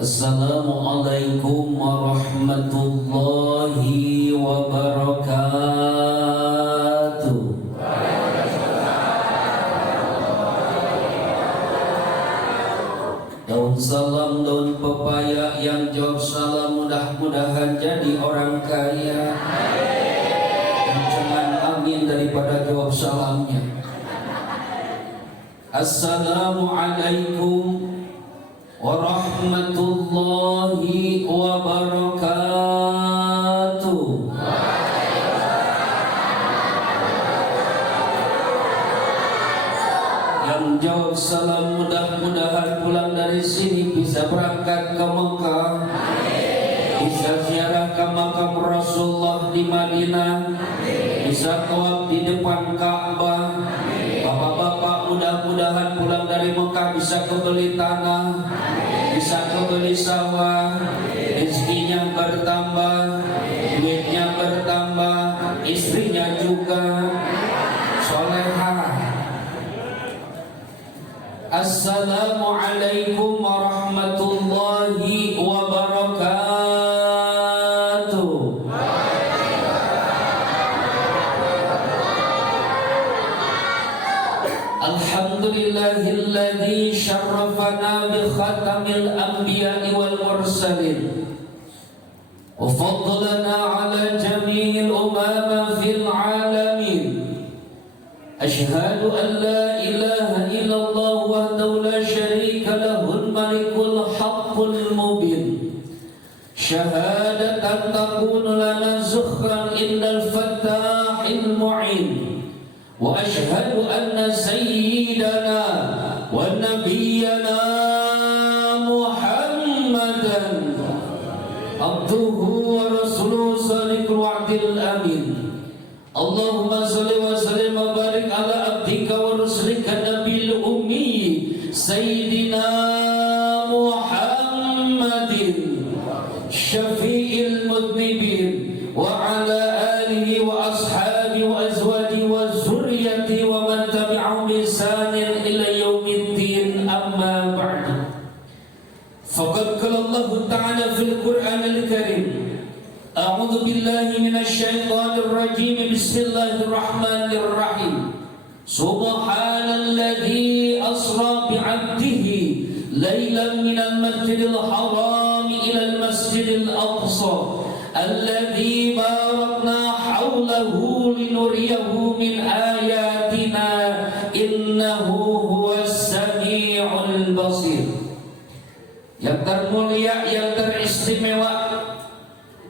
Assalamualaikum warahmatullahi wabarakatuh. Daun salam, daun pepaya yang jawab salam mudah-mudahan jadi orang kaya. Jangan amin daripada jawab salamnya. Assalamualaikum warahmatullahi wabarakatuh. Yang jawab salam mudah-mudahan pulang dari sini bisa berangkat ke Mekah, bisa ziarah ke makam Rasulullah di Madinah, bisa tawaf di depan Ka'bah. Bapak-bapak mudah-mudahan pulang dari Mekah bisa kebeli tanah, bisa kebeli sawah, rezekinya bertambah, duitnya bertambah, istrinya juga solehah. Assalamualaikum warahmatullahi wabarakatuh. Alhamdulillahilladzi syarrafana bi khatamil anbiya'i wal mursalin wa faddalana ala jami'il umama fil alamin. Asyhadu an la ilaha illallah wahdahu la syarika lahul malikul haqqul mubin. Syahadatan takunu lana zukhran indal fattahil mu'in. Wa asyhadu anna sayyidana wa nabiyyana Muhammadan abduhu wa rasuluhu salikul wa'dil amin. Allahumma salli wa sallim wa barik ala abdika wa rasulika nabil ummi sayyidina Muhammadin syafi'il mudnibin wa ala alihi wa ashabi wa azwaji wa zurriyati wa man tabi'ahum bi ihsanin ila yaumiddin, amma ba'du. Faqad qala Allah ta'ala fil Qur'anil Karim, a'udzu billahi minasy syaithanir rajim, bismillahir rahim. Subhanalladzi asra bi'abdihi lailan minal masjidil haram ilal masjidil aqsa alladzi barakna haulahu linuriyahu min ayatina innahu huwas samiul basir. Yang termulia, yang teristimewa,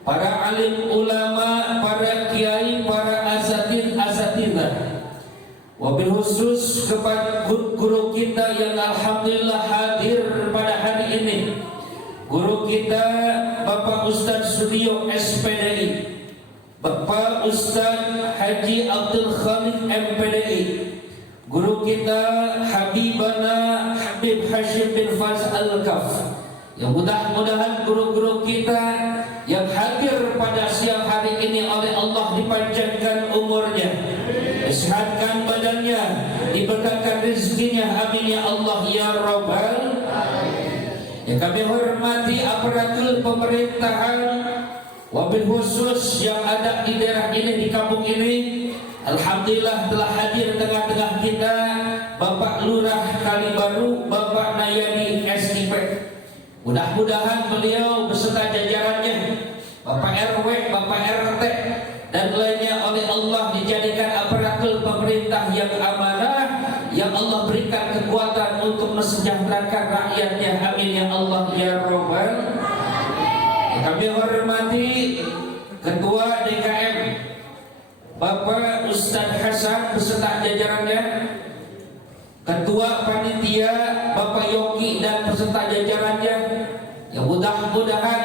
para alim ulama, para kiai, para asatidzah, wabil khusus kepada guru kita yang alhamdulillah hadir pada hari ini, guru kita Bapak Ustadz Sudiyo SPDI, Bapak Ustadz Haji Abdul Khalid MPDI, guru kita Habibana Habib Hashim bin Faz Al-Kaf. Yang mudah-mudahan guru-guru kita yang hadir pada siang hari ini oleh Allah dipanjangkan umurnya, disehatkan badannya, diberkatkan rezekinya, amin ya Allah ya Rabbal. Yang kami hormati aparatur pemerintahan, wabil khusus yang ada di daerah ini, di kampung ini, alhamdulillah telah hadir tengah-tengah kita Bapak Lurah Kalibaru, Bapak Nayani SIP. Mudah-mudahan beliau beserta jajarannya, Bapak RW, Bapak RT, dan lainnya oleh Allah dijadikan aparatur pemerintah yang amanah, yang Allah berikan kekuatan untuk mesejahterakan rakyatnya, amin ya Allah ya Rabbal. Kami hormati Ketua DKM Bapak Ustadz Hasan beserta jajarannya, Ketua Panitia Bapak Yogi dan beserta jajarannya, yang mudah-mudahan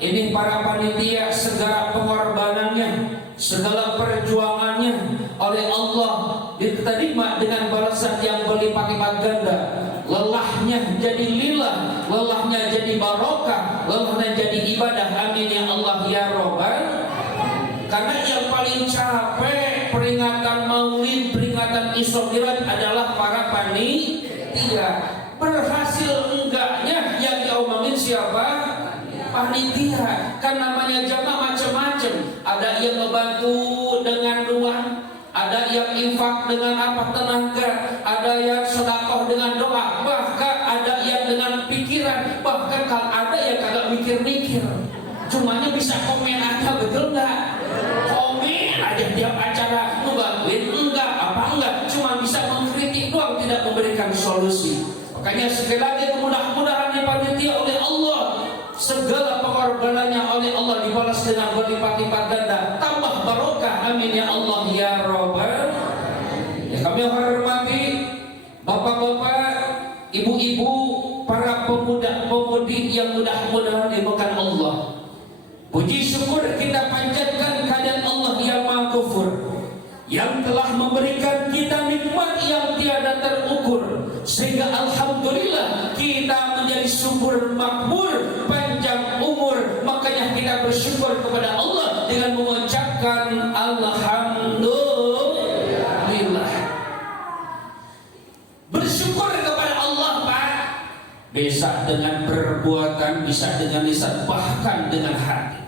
ini para panitia segala pengorbanannya, segala perjuangannya oleh Allah diterima dengan balasan yang berlipat-lipat ganda. Lelahnya jadi lillah, lelahnya jadi barokah, lelahnya jadi ibadah, amin ya Allah ya Rabbal. Karena yang paling capek peringatan Maulid, peringatan Isra Mi'raj adalah para panitia. Berhasil enggaknya yang diomongin siapa? panitia. Kan namanya jamaah macam-macam. Ada yang membantu dengan ruang, ada yang infak dengan tenaga, ada yang sedekah dengan doa, bahkan ada yang dengan pikiran, bahkan kalau ada yang kagak mikir-mikir, cumanya bisa komen aja, betul nggak? Komen aja tiap acara, ngebantuin enggak, cuma bisa mengkritik doang, tidak memberikan solusi. Makanya sekali lagi mudah-mudahan dipanitia oleh Allah, segala pengorbanannya oleh Allah dibalas dengan berlipat-lipat ganda, tambah barokah, amin ya Allah ya Rabbal. Ya, kami hormati bapak-bapak, ibu-ibu, para pemuda-pemudi yang mudah-mudahan dimakan Allah. Puji syukur kita panjatkan kehadirat Allah yang Maha Ghafur, yang telah memberikan kita nikmat yang tiada terukur, sehingga alhamdulillah kita menjadi subur makmur, panjang umur. Makanya kita bersyukur kepada Allah dengan mengucapkan alhamdulillah. Bersyukur kepada Allah, Pak, bisa dengan perbuatan, bisa dengan lisan, bahkan dengan hati.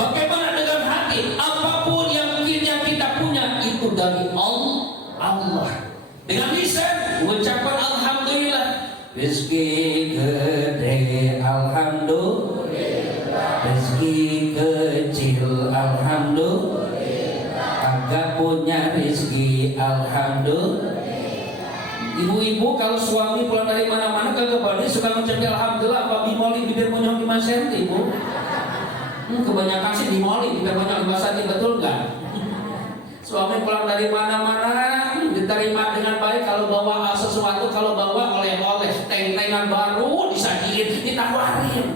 Bagaimana dengan hati? Apapun yang kita punya itu dari Allah. Dengan lisan mengucapkan alhamdulillah. Rezeki gede alhamdulillah, rezeki kecil alhamdulillah, agak punya rezeki alhamdulillah. Ibu-ibu kalau suami pulang dari mana-mana kagak balik suka mengucapkan alhamdulillah. Apa bimoli bibir monyong 5 cm, Bu? Kebanyakan sih dimoli bibir monyong 5 cm, betul nggak? Suami pulang dari mana-mana diterima dengan baik. Kalau bawa sesuatu, kalau bawa oleh-oleh, teng-tengan baru disajiin, ditawarin.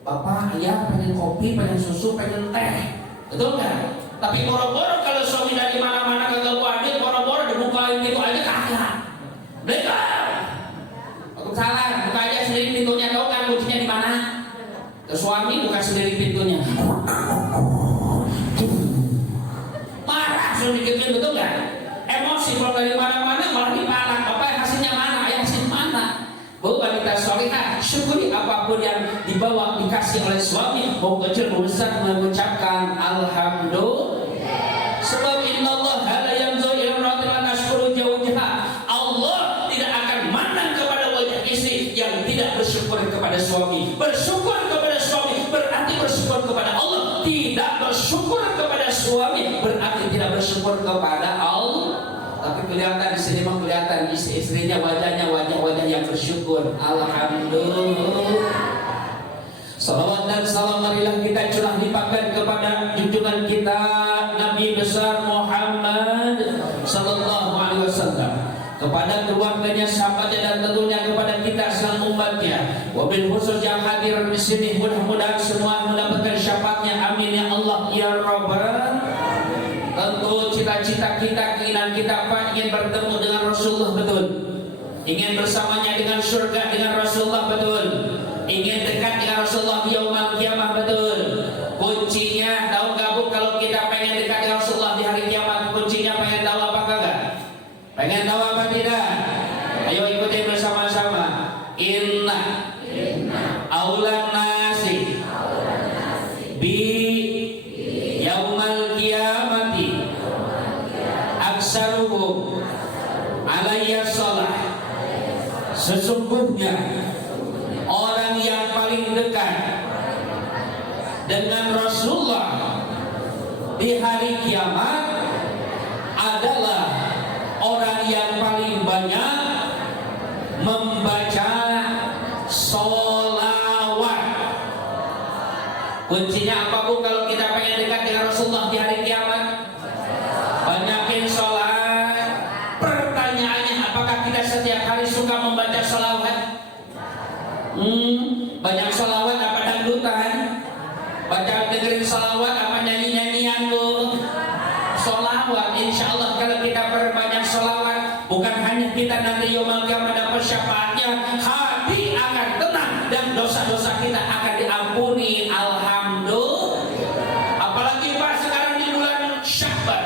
Bapak, ya pengen kopi, pengen susu, pengen teh, betul nggak? Tapi boro-boro kalau suami dari mana-mana kagak bawa adik, boro-boro dibukain pintu aja kagak. Mereka, aku salah, buka aja sendiri pintunya, tahu kan kuncinya di mana? Ke suami buka sendiri pintunya. Marah sudah dikit-dikit, betul nggak? Emosi kalau dari mana-mana malah dipalak. Bapak hasilnya mana? Ayah hasil mana? Bu, wanita solihah, syukuri apapun yang dibawa dikasih oleh suami, mau kecil mau besar, mengucapkan alhamdulillah. Sebab innallaha la yanzuru ila imra'atin la tashkuru zawjaha. Allah tidak akan mandang kepada wajah istri yang tidak bersyukur kepada suami. Bersyukur kepada suami berarti bersyukur kepada Allah. Tidak bersyukur kepada suami berarti tidak bersyukur kepada Allah. Tapi kelihatan di sini memang kelihatan istri-istrinya wajahnya wajah-wajah yang bersyukur. Alhamdulillah. Salawat dan salam marilah kita curah limpahkan kepada junjungan kita Nabi besar Muhammad sallallahu alaihi wasallam, kepada keluarganya, sahabatnya, dan tentunya kepada kita sang umatnya. Wabil khusus yang hadir di sini, mudah-mudahan semua mendapatkan syafaatnya. Amin ya Allah ya Rabbal. Tentu cita-cita kita, keinginan kita, Pak, ingin bertemu dengan Rasulullah, betul. Ingin bersamanya dengan surga dengan Rasulullah, betul. Ingin dekat dengan Rasulullah di yaumul kiamah, betul. Kuncinya tahu nggak, Bu, kalau kita pengen dekat dengan Rasulullah di hari kiamat, kuncinya pengen tahu apa kagak? Pengen tahu apa tidak? Ayo ikuti bersama-sama. Inna aulan nasi bi yaumal kiamati aksaruhum alayya salah. Sesungguhnya orang yang paling dekat dengan Rasulullah di hari kiamat adalah orang yang paling banyak membaca sholawat. Kuncinya apa, Bu, kalau kita pengen dekat dengan Rasulullah di hari kiamat? Banyakin sholat. Pertanyaannya, apakah kita setiap hari suka membaca sholawat? Banyak sholawat apa dangdutan? Baca dengerin sholawat apa nyanyi-nyanyian, Bu? Sholawat. Insya Allah kalau kita perbanyak sholawat, bukan hanya kita nanti yaumul kiamat dapat syafaatnya, hati akan tenang dan dosa-dosa kita akan diampuni. Alhamdulillah. Apalagi Pak sekarang di bulan Sya'ban.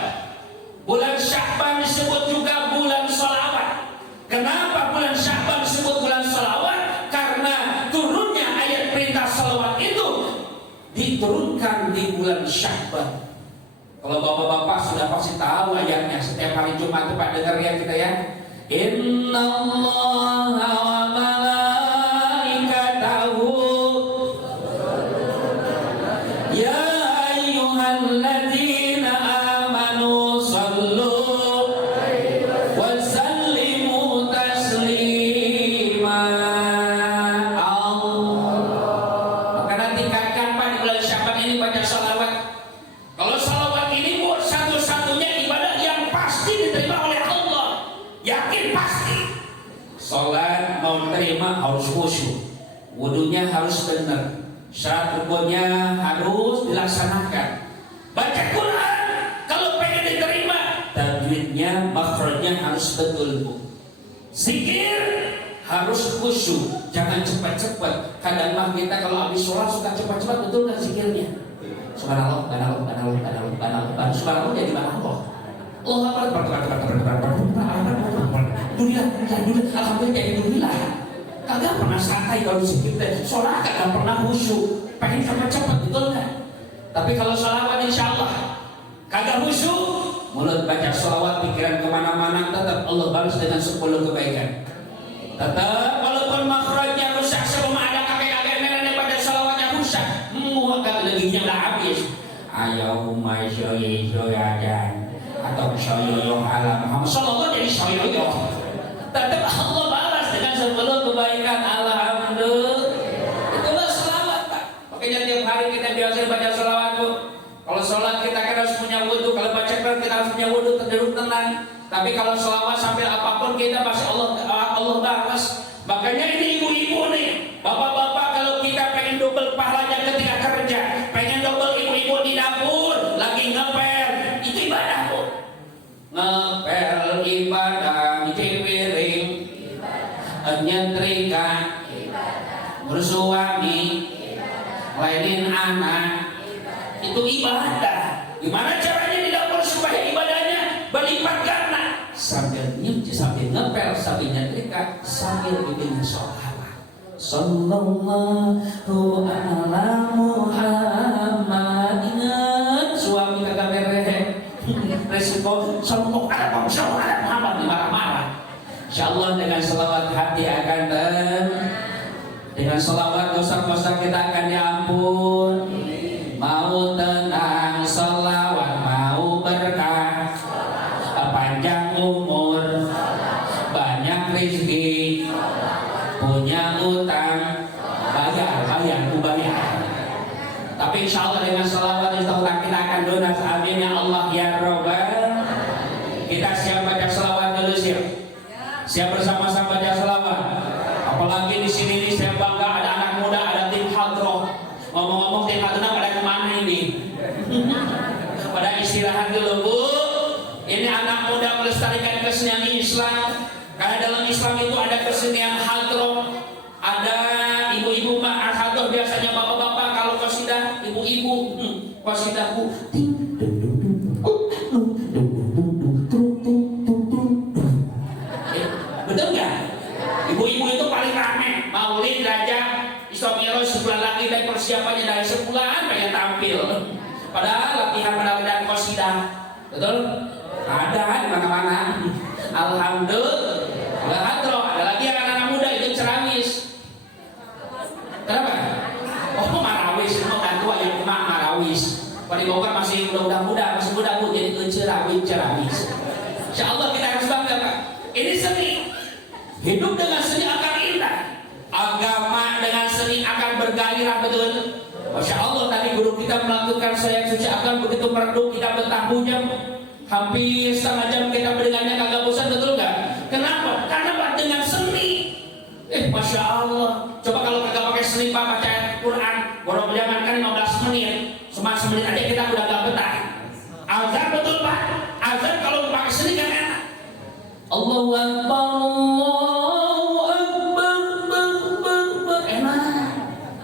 Bulan Sya'ban disebut juga bulan sholawat. Kenapa bulan Sya'ban disebut bulan sholawat? Karena turunnya ayat perintah sholawat diturunkan di bulan Sya'ban. Kalau bapak-bapak sudah pasti tahu ayatnya. Setiap hari Jumat itu Pak dengar ya kita ya. Innallaha wa malaikatahu ya ayyuhalladzina amanu sallu wa sallimu taslima. Maka nanti kapan di bulan Sya'ban ini baca salawat. Kalau salawat ini buat satu-satunya ibadah yang pasti diterima oleh Allah. Yakin pasti. Salat mau terima harus khusyuk. Wudunya harus benar. Syarat rukunnya harus dilaksanakan. Baca Quran kalau pengen diterima, tajwidnya, makhrajnya harus betul, Bu. Zikir harus khusyuk, jangan cepat-cepat. Kadang mah kita kalau habis sholat suka cepat-cepat, betul nggak zikirnya? Subhanallah, subhanallah, subhanallah jadi Allah. Allah alhamdulillah. Kagak pernah santai kalau zikir teh. Sholat kagak pernah khusyuk, pengen cepat-cepat, betul nggak? Tapi kalau sholawat insya Allah kagak khusyuk, mulut baca sholawat, pikiran kemana-mana, tetap Allah balas dengan 10 kebaikan. Tetap walaupun makhrajnya rusak, selama ada kakek-kakek nenek pada sholawatnya rusak, maka leginya nggak habis. Ayaumma syoyoyoyadan atau syoyoyoh ala Muhammad sallallahu jadi syoyoyoh. Tetap Allah balas dengan 10 kebaikan. Alhamdulillah. Itulah selawat, Pak. Makanya tiap hari kita biasa baca selawat, Bu. Kalau sholat kita kan harus punya wudu. Kalau baca Quran kita harus punya wudu, terduduk tenang. Tapi kalau selawat sampai apapun kita masya Allah balas. Makanya ini ibu-ibu nih, bapak-bapak, kalau kita pengen double pahalanya ketika kerja, pengen double ibu-ibu di dapur lagi ngepel, itu ibadah, Bu. Ngepel ibadah, cuci piring, nyetrika, ngurus suami, lainin anak, itu ibadah. Gimana caranya di dapur supaya ibadahnya berlipat ganda? Sambil nyuci, sambil ngepel, sambil nyetrika, sambil bikin sholawat. Sallallahu ala Muhammad. Ingat suami kagak beres. Resiko sallallahu ala Muhammad dimarah-marah. Insyaallah dengan selawat hati akan dengan selawat dosa-dosa kita akan diampun. Mau tenang selawat, mau berkah, panjang umur, banyak rezeki, punya utang, bayar. Tapi insya Allah dengan selawat kita akan lunas. Amin ya Allah ya Rabbal. Kita siap baca selawat dulu, siap bersama-sama baca selawat. Apalagi di sini nih saya bangga ada anak muda, ada tim hadroh. Ngomong-ngomong tim hadroh pada kemana ini? Pada istirahat dulu, Bu. Ini anak muda melestarikan kesenian Islam. Karena dalam Islam itu ada kesenian hadroh, ada ibu-ibu mah hadroh, biasanya bapak-bapak kalau qasidah, ibu-ibu qasidahku betul nggak? Ibu-ibu itu paling rame. Maulid, Rajab, Isra Mi'raj sebulan lagi dan persiapannya dari sebulan pengen tampil. Padahal latihan dan qasidah, betul? Ada di mana-mana. Alhamdulillah. Ada lagi anak-anak muda itu ceramis. Kenapa? Oh, marawis. Orang tua yang emak marawis. Kalau di Bogor masih muda-muda, masih muda, Bu, jadi ceramis. Insya Allah kita harus bangga, Pak. Ini seni. Hidup dengan seni akan indah. Agama dengan seni akan bergairah, betul. Masya Allah, tadi guru kita melakukan sayang suci akan begitu merdu, kita betah bujang. Hampir setengah jam kita mendengarnya kagak bosan, betul nggak? Kenapa? Karena dengan seni. Masya Allah. Coba kalau kagak pakai seni, Pak, baca Quran, borong jangankan 15 menit, cuma semenit aja kita udah gak betah. Azan, betul, Pak. Azan kalau pakai seni kan enak. Allahu Akbar, Allahu Akbar, enak.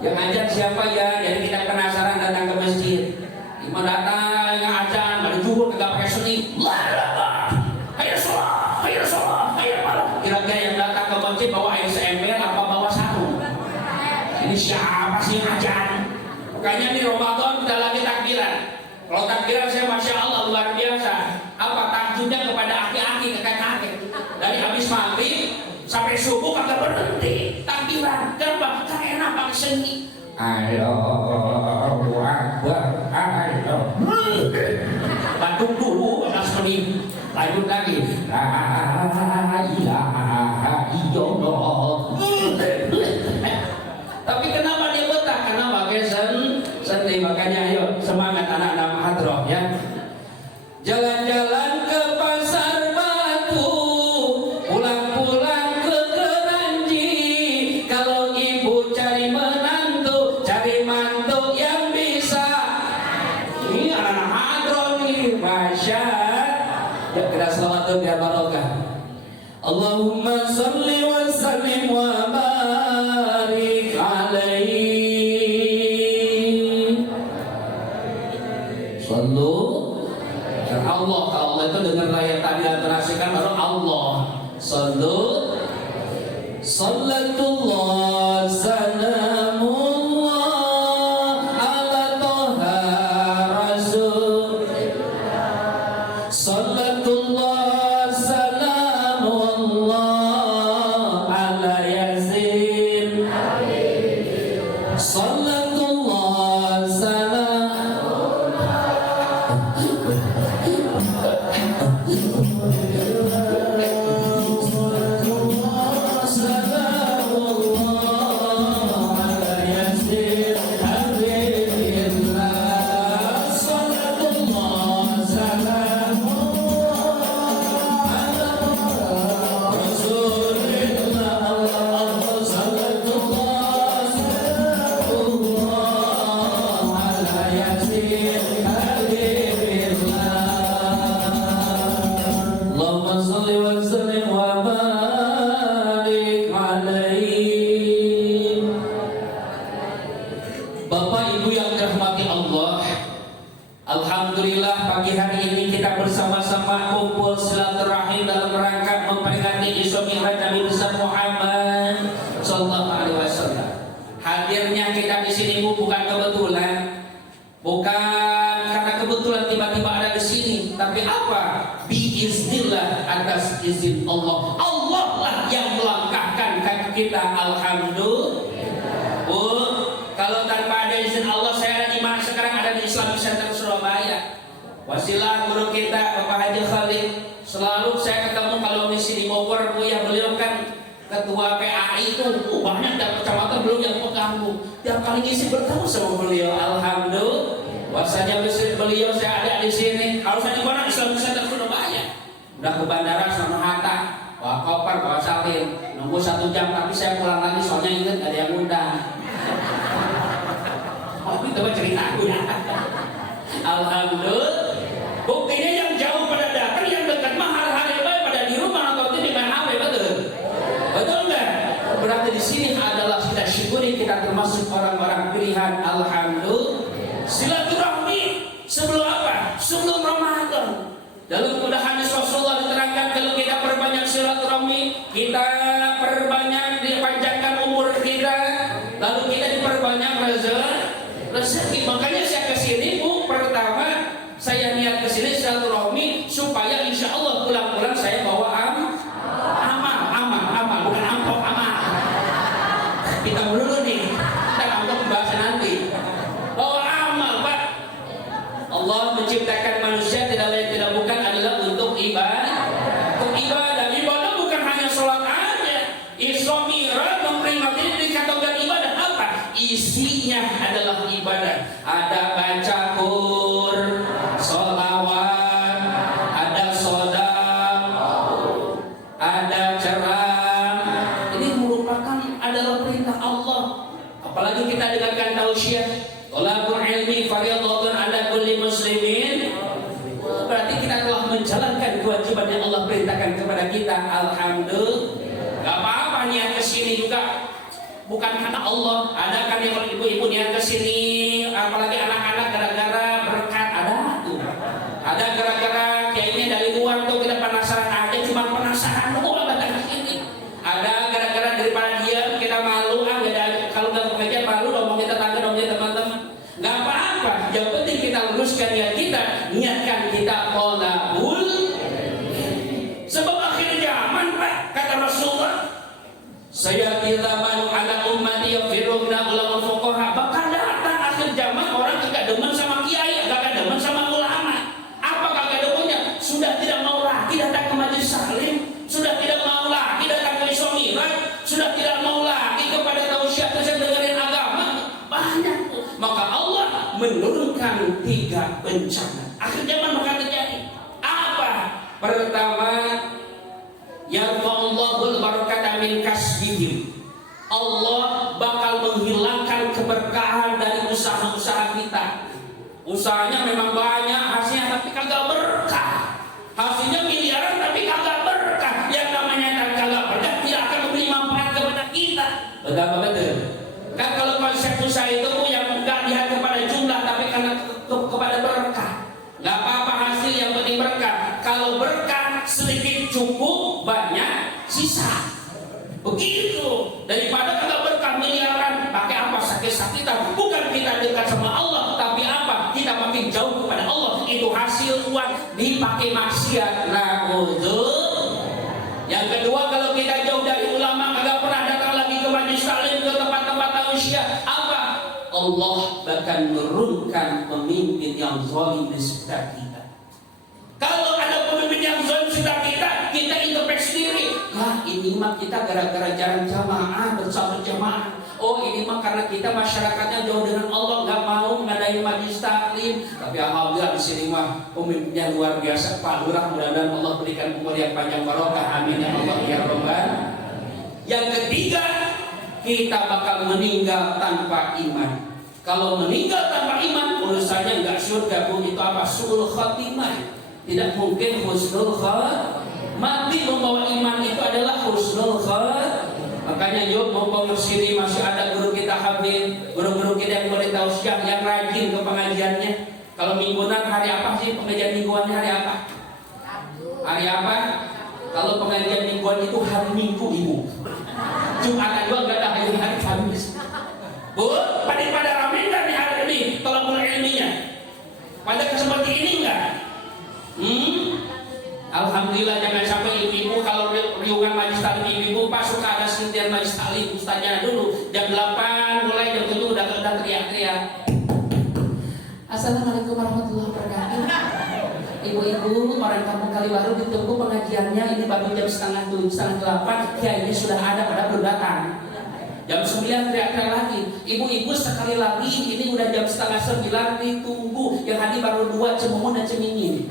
Yang ngajar siapa ya? Jadi kita penasaran datang ke masjid. Gimana datang yang ajan, ada juhur kagak pakai seni. Ayo sholat, ayo malam. Kira-kira yang datang ke masjid bawa air seember apa bawa sarung? Ini siapa sih yang ajan? Makanya di Ramadan kita lagi takbiran. Kalau takbiran saya Masya Allah luar biasa. Apa takjubnya kepada aki-aki, kakek-kakek. Dari habis maghrib sampai subuh kagak berhenti takbiran. Kenapa? Kan enak pakai seni. Allahu Akbar, ayo. Batuk dulu, atas meni. Lanjut lagi. La ilaha illallah. Tapi kenapa dia betah? Karena pakai seni. Makanya ayo semangat anak-anak mahadroh ya. Jalan-jalan ke pasar batu, pulang-pulang ke Keranji. Kalau ibu cari menantu, cari mantu yang bisa. Ini anak-anak mahadroh nih, masya. Ya kita selawat biar barokah. Allahumma salli wa sallim wa barik alaihi. Sallu Allah itu dengan ayat tadi terasikan baru Allah. Sallu sallatullah salamullah ala toha rasul. Sallatullah salamullah ala yasin. Sallatullah salam. Allahumma salli wa sallim wa barik alaihi. Bapak Ibu yang dirahmati Allah, alhamdulillah pagi hari ini kita bersama-sama kumpul silaturahim dalam rangka memperingati Isra Mi'raj Nabi besar Muhammad sallallahu alaihi wasallam. Hadirnya kita di sini bukan kebetulan, bukan karena kebetulan tiba-tiba ada di sini, tapi apa? Biiznillah, atas izin Allah. Allah lah yang melangkahkan kaki kita. Alhamdulillah. Kalau tanpa ada izin Allah, saya ada di mana sekarang? Ada di Islamic Center Surabaya. Wasilah guru kita Bapak Haji Khalid. Selalu saya ketemu kalau misi di Bogor, Buya, beliau kan ketua PAI itu banyak dan kecamatan belum yang pegang. Tiap kali ngisi bertemu sama beliau. Alhamdulillah. Wasanya beliau saya ada di sini. Kalau saya di mana? Islamic Center Surabaya. Udah ke bandara sama Hatta, bawa koper, bawa salin, nunggu 1 jam, tapi saya pulang lagi soalnya ingat ada yang undang. Oh, itu cerita aku ya. Alhamdulillah. Buktinya yang jauh pada datang, yang dekat mah hari-hari baik pada di rumah atau di mana betul? Betul nggak? Berarti di sini adalah kita syukuri kita termasuk orang-orang pilihan. Alhamdulillah. Silaturahmi sebelum apa? Sebelum Ramadan. Dalam kuda hadis Rasulullah diterangkan kalau kita perbanyak silaturahmi, kita perbanyak dipanjangkan umur kita, lalu kita diperbanyak rezeki. Makanya saya kesini Bu, pertama saya niat kesini silaturahmi supaya insya Allah pulang-pulang saya bawa amal, bukan amplop amal. Kita dulu nih, kita amplop bahasa nanti. Bawa amal Pak. Allah menciptakan manusia tidak lain tidak bukan adalah untuk ibadah. Untuk ibadah bukan hanya sholat aja. Isra Mi'raj memperingati dikatakan ibadah apa? Isinya adalah ibadah. Ada baca Qur'an, sholawat, ada sodaq, ada ceramah. Ini merupakan adalah perintah Allah. Apalagi kita dengarkan tausiah. Thalabul ilmi fardhatun ala kulli muslimin. Berarti kita telah menjalankan kewajiban yang Allah perintahkan kepada kita. Alhamdulillah. Gak apa-apa niat kesini juga bukan karena Allah. Ada kan yang ibu-ibu niat kesini, apalagi anak-anak gara-gara berkat ada tuh. Ada gara-gara kayaknya dari luar tuh kita penasaran aja, cuma penasaran doang datang kesini. Ada gara-gara daripada dia kita malu, beda kalau nggak pengajian malu dong kita tangga dong teman-teman. menurunkan 3 bencana. Akhir zaman bakal terjadi. Apa? Pertama, yarfa'ullahul barakata min kasbihim. Allah bakal menghilangkan keberkahan dari usaha-usaha kita. Usahanya memang banyak, hasilnya tapi kagak berkah. Hasilnya miliaran tapi kagak berkah. Yang namanya kagak berkah tidak akan memberi manfaat kepada kita. Betul. Kan kalau konsep usaha itu yang enggak lihat kepada jumlah tapi karena kepada berkah. Enggak apa-apa hasil, yang penting berkah. Kalau berkah sedikit cukup, banyak sisa. Begitu. Daripada kagak berkah miliaran, pakai apa sakit-sakitan? Bukan kita dekat sama Allah, tapi apa? Kita makin jauh kepada Allah. Itu hasil uang dipakai maksiat. Yang kedua, kalau kita jauh dari ulama, kagak pernah datang lagi ke majelis taklim, ke tempat-tempat tausiah, apa? Allah bahkan menurunkan pemimpin yang zalim di sekitar kita. Kalau ada pemimpin yang zalim di sekitar kita, kita introspeksi diri. Ya, ini mah kita gara-gara jarang jamaah, bersama jamaah. Oh, ini mah karena kita masyarakatnya jauh dengan Allah, nggak mau ngadain majelis taklim. Tapi alhamdulillah di sini mah pemimpinnya luar biasa, Pak Lurah. Mudah-mudahan Allah berikan umur yang panjang barokah. Amin ya Allah ya Rabbal. Yang ketiga, kita bakal meninggal tanpa iman. Kalau meninggal tanpa iman, urusannya nggak surga, Bu. Itu apa? Su'ul khatimah. Tidak mungkin husnul khatimah. Mati membawa iman itu adalah husnul khatimah. Makanya yuk, mumpung sini masih ada guru kita Habib, guru-guru kita yang boleh tausiah, yang rajin ke pengajiannya. Kalau mingguan hari apa sih pengajian mingguannya, hari apa? Hari apa? Kalau pengajian mingguan itu hari Minggu, Ibu. Jumatan gua enggak ada hari Kamis. Bu, pada ramai enggak nih hari ini tolong ilminya? Pada seperti ini enggak? Alhamdulillah, jangan sampai ibu-ibu kalau riungan majelis taklim ibu-ibu Pak suka ada sentian majelis taklim ustaznya dulu jam 8 mulai jam 7 udah teriak-teriak. Assalamualaikum warahmatullahi wabarakatuh. Ibu-ibu orang kampung Kalibaru ditunggu pengajiannya, ini baru jam setengah 8, kiainya sudah ada pada belum datang. Jam 9 teriak-teriak lagi. Ibu-ibu sekali lagi, ini udah jam setengah 9 ditunggu. Yang hadir baru 2, Cemumun dan Cemingin.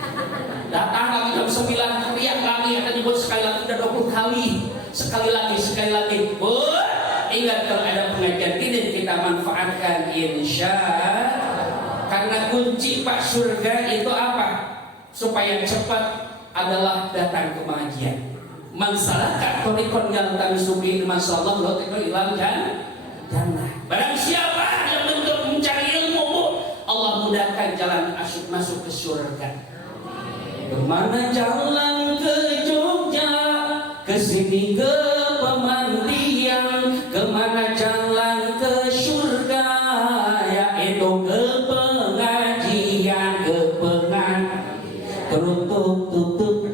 Datang lagi jam 9 teriak lagi, akan nyebut sekali lagi udah 20 kali. Sekali lagi. Bu, ingat kalau ada pengajian ini kita manfaatkan insya. Karena kunci Pak surga itu apa? Supaya cepat adalah datang ke pengajian. Mansalaka thariqan yaltamisu bihi masallah la ilal jannah. Barang siapa yang untuk mencari ilmu, Allah mudahkan jalan masuk ke surga. Kemana jalan ke Jogja, ke sini ke pemandian, kemana jalan ke surga, yaitu ke pengajian, ke pengajian. Tutup.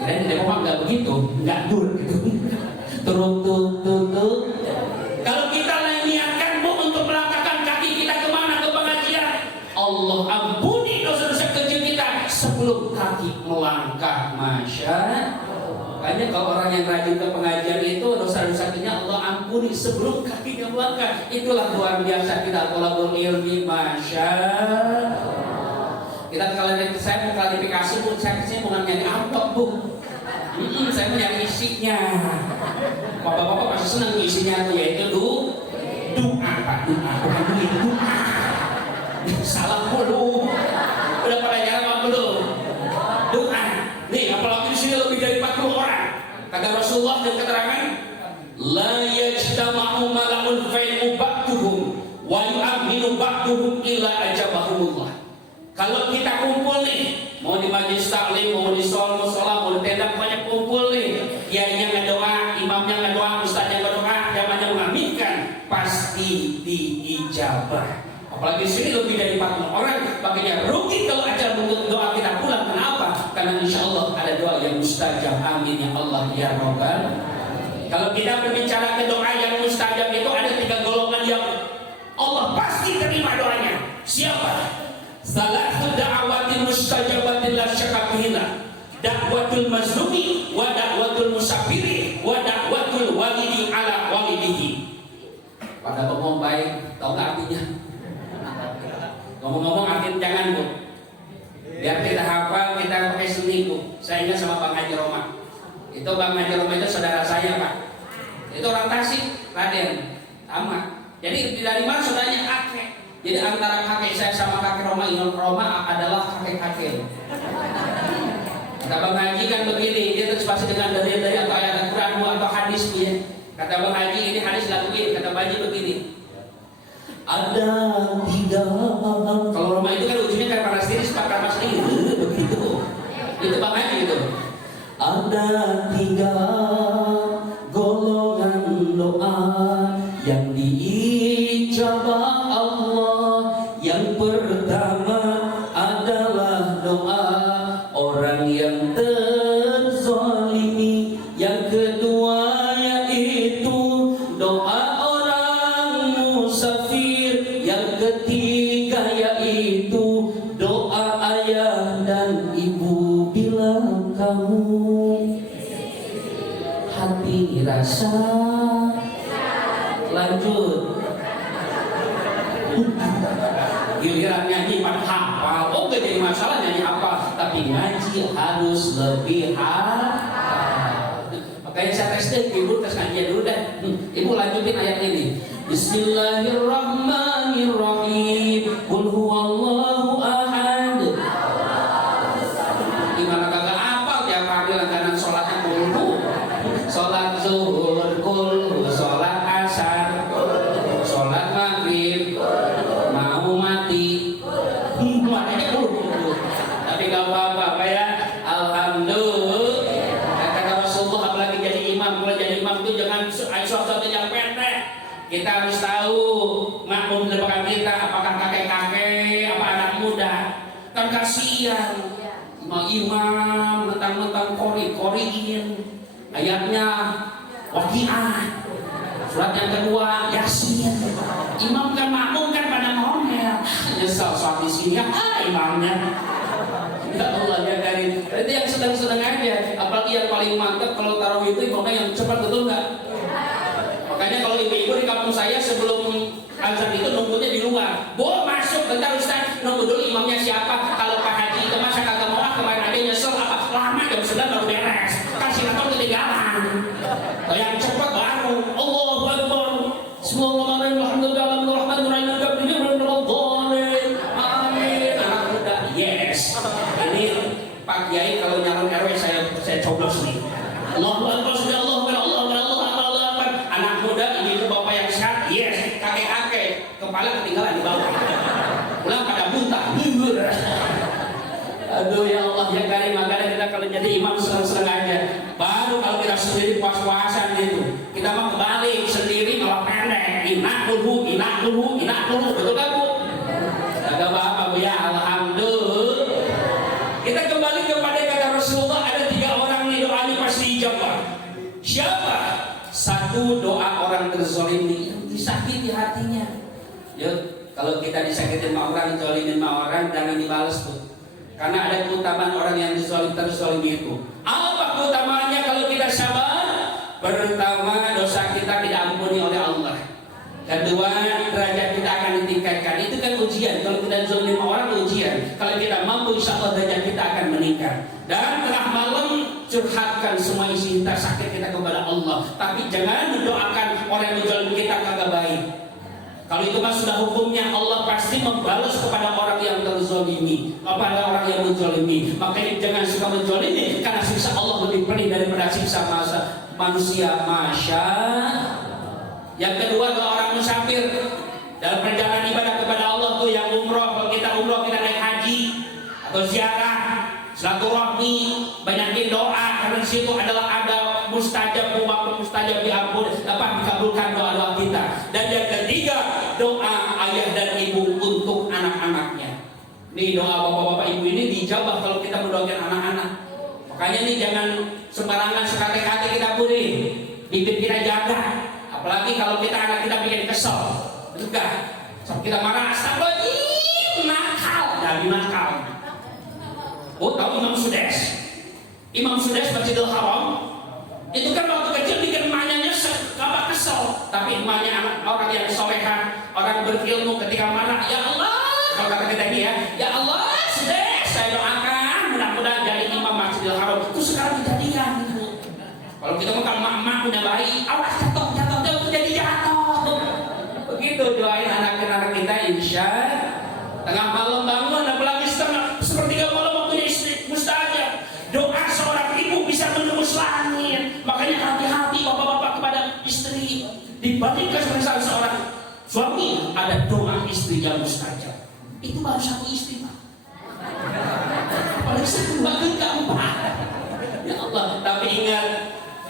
Kirain di Depok nggak begitu, nggak dur gitu. Tutup. Kalau kita niatkan untuk melangkahkan kaki kita kemana, ke pengajian, Allah ampuni dosa-dosa kecil kita sebelum kaki melangkah. Masya. Makanya kalau orang yang rajin ke pengajian itu dosa-dosanya Allah ampuni sebelum kakinya melangkah. Itulah luar biasa kita thalabul ilmi. Masya. Kita kalau saya mau klarifikasi, Bu, saya kesini bukan nyari amplop, Bu. Saya mau nyari isinya. Bapak-bapak pasti senang isinya tuh, yaitu doa, Pak. Bukan duit, doa. Salah mulu. Udah pada nyara belum? Doa. Nih, apalagi di sini lebih dari 40 orang. Kata Rasulullah dan keterangan, la yajtama'u mala'un fai'u ba'duhum wa yu'aminu ba'duhum illa ajabahumullah. Kalau kita kumpul nih, mau di majelis taklim, mau di musola, mau di tenda, banyak kumpul nih, kiainya ngedoa, imamnya ngedoa, ustaznya ngedoa, jamaahnya mengaminkan, pasti diijabah. Apalagi di sini lebih dari 40 orang, makanya rugi kalau acara doa kita pulang. Kenapa? Karena insya Allah ada doa yang mustajab. Amin ya Allah ya Rabbal. Kalau kita berbicara ke doa yang mustajab itu ada 3 golongan yang Allah pasti terima doanya. Siapa? Salatu da'awatin mustajabatin la syakka fihinna. Da'watul mazlumi wa da'watul musafiri wa da'watul walidi ala walidihi. Pada ngomong baik, tahu nggak artinya? Ngomong-ngomong arti jangan Bu. Biar kita hafal, kita pakai seni Bu. Saya ingat sama Bang Haji Roma. Itu Bang Haji Roma itu saudara saya Pak. Itu orang Tasik, Raden. Sama. Jadi dari mana saudaranya kakek. Jadi antara kakek saya sama kakek Roma, Imam Roma adalah kakek-kakek. Kata Bang Haji kan begini, dia terspasi dengan dari atau ayat Al-Quran atau hadis Bu ya. Kata Bang Haji ini hadis lakuin, kata Bang Haji begini. Ada 3. Kalau Roma itu kan ujungnya kan panas diri, sepakat mas diri, begitu. Itu Bang Haji itu. Ada 3 golongan doa yang diijabah Allah. Yang pertama adalah doa orang yang terzalimi. Yang kedua yaitu doa orang musafir. Yang ketiga yaitu doa ayah dan ibu bila kamu hati rasa. Lanjut. Giliran nyanyi pada hafal, oke jadi masalah nyanyi apa, tapi ngaji harus lebih hafal. Makanya saya tes deh, ibu tes ngaji dulu deh. Ibu lanjutin ayat ini. Bismillahirrahmanirrahim. Qul huwallahu ahad. Gimana kagak hafal tiap hari langganan sholatnya kulhu. Sholat zuhur kulhu, sholat asar, sholat maghrib, mau mati, makanya kulhu. Tapi gak apa-apa ya. Alhamdulillah. Kata Rasulullah, apalagi jadi imam. Kalau jadi imam itu jangan sesuatu yang pendek. Kita harus tahu makmum di belakang kita apakah kakek-kakek, apa anak muda. Kan kasihan imam mentang-mentang koriin ayatnya Waqiah, surat yang kedua Yasin. Imam kan makmum kan pada ngomel, nyesal saat di sini imamnya. Ya Allah ya Karim. Itu yang sedang-sedang aja. Apalagi yang paling mantap kalau tarawih itu imamnya yang cepat, betul nggak? Makanya kalau ibu-ibu di kampung saya sebelum azan itu nunggunya di luar. Boleh masuk bentar Ustaz, nunggu dulu imamnya siapa. Kalau Pak Haji itu masa kagak mau kemarin aja nyesel apa lama jam 9 baru beres. Kasih kantor ketinggalan. Yang cepat baru. Allahu Akbar. Bismillahirrahmanirrahim. Amin. Anak muda, yes. Ini Pak Kiai kalau nyalon RW saya coblos nih. Allahu Akbar. Kepala ketinggalan di bawah, pulang pada buta. Aduh ya Allah ya Karim. Makanya kita kalau jadi imam senang-senang aja. Baru kalau kita sendiri puas-puasan gitu, kita mau kebalik sendiri malah pendek. Inak dulu, betul kan Bu? Agak apa Bu ya? Alhamdulillah. Kita kembali kepada kata Rasulullah, ada 3 orang nih doanya pasti dijawab. Siapa? 1 doa orang terzalimi yang disakiti hatinya. Yuk, kalau kita disakitin sama orang, zalimin sama orang, jangan dibalas tuh. Karena ada keutamaan orang yang terzalimi itu. Apa keutamaannya kalau kita sabar? Pertama, dosa kita tidak ampuni oleh Allah. Kedua, derajat kita akan ditingkatkan. Itu kan ujian. Kalau kita zalim orang ujian. Kalau kita mampu, insya Allah derajat kita akan meningkat. Dan tengah malam curhatkan semua isi kita, sakit kita kepada Allah. Tapi jangan mendoakan orang yang menzalim kita kagak baik. Kalau itu mas sudah hukumnya, Allah pasti membalas kepada orang yang terzalimi, kepada orang yang menzalimi. Makanya jangan suka menzalimi, karena siksa Allah lebih pedih daripada siksa manusia. Masya. Yang kedua, doa orang musafir dalam perjalanan ibadah kepada Allah tuh, yang umroh. Kalau kita umroh, kita naik haji atau ziarah, silaturahmi, banyakin doa, karena di situ adalah ada mustajab, waktu mustajab diampun, dikabulkan doa-doa kita. Dan yang ketiga, doa ayah dan ibu untuk anak-anaknya. Nih doa bapak-bapak ibu ini dijawab kalau kita mendoakan anak-anak. Makanya nih jangan sembarangan sekali-kali kita pulih, bibir kita jaga. Apalagi kalau kita anak kita bikin kesel, enggak. Saat kita marah, astagfirullahaladzim, nakal, dari nakal. Oh tahu Imam Sudes? Imam Sudes Masjidil Haram itu kan waktu kecil bikin emaknya nyesek, apa kesel. Tapi emaknya orang yang soleha, orang berilmu, ketika marah, ya Allah Kalau kata kita ini ya Allah, sudah saya doakan mudah-mudahan jadi imam Masjidil Haram. Itu sekarang kejadian gitu. Kalau kita makan emak-emak punya bayi, awas jatuh jadi jatuh. Begitu doain anak-anak kita, insya tengah malam bangun, apalagi sepertiga malam waktunya istri mustajab. Doa seorang ibu bisa menembus langit. Makanya hati-hati bapak-bapak kepada istri. Dibanding kesuksesan seorang suami, ada doa istri yang mustajab. Itu baru satu istri, Pak. Apalagi satu keempat. Ya Allah, tapi ingat,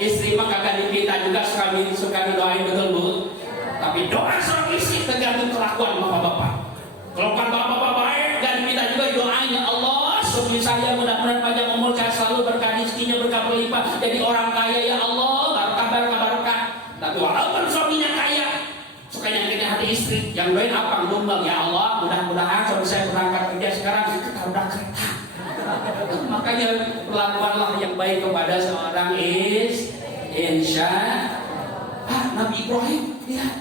istri mah kagak dipinta juga suka doain, betul Bu. Tapi doa seorang istri tergantung kelakuan bapak-bapak. Kelakuan bapak-bapak baik, dan diminta juga doain, ya Allah, suami saya mudah-mudahan panjang umur, saya selalu berkah rezekinya, berkah berlimpah, jadi orang kaya ya Allah, barokah. Tapi walaupun suaminya kaya, suka nyakitin hati istri, yang doain apa? Ngomong, ya Allah, mudah-mudahan suami saya berangkat kerja sekarang ketabrak kereta. Makanya perlakuanlah yang baik kepada seorang insya. Nabi Ibrahim, lihat,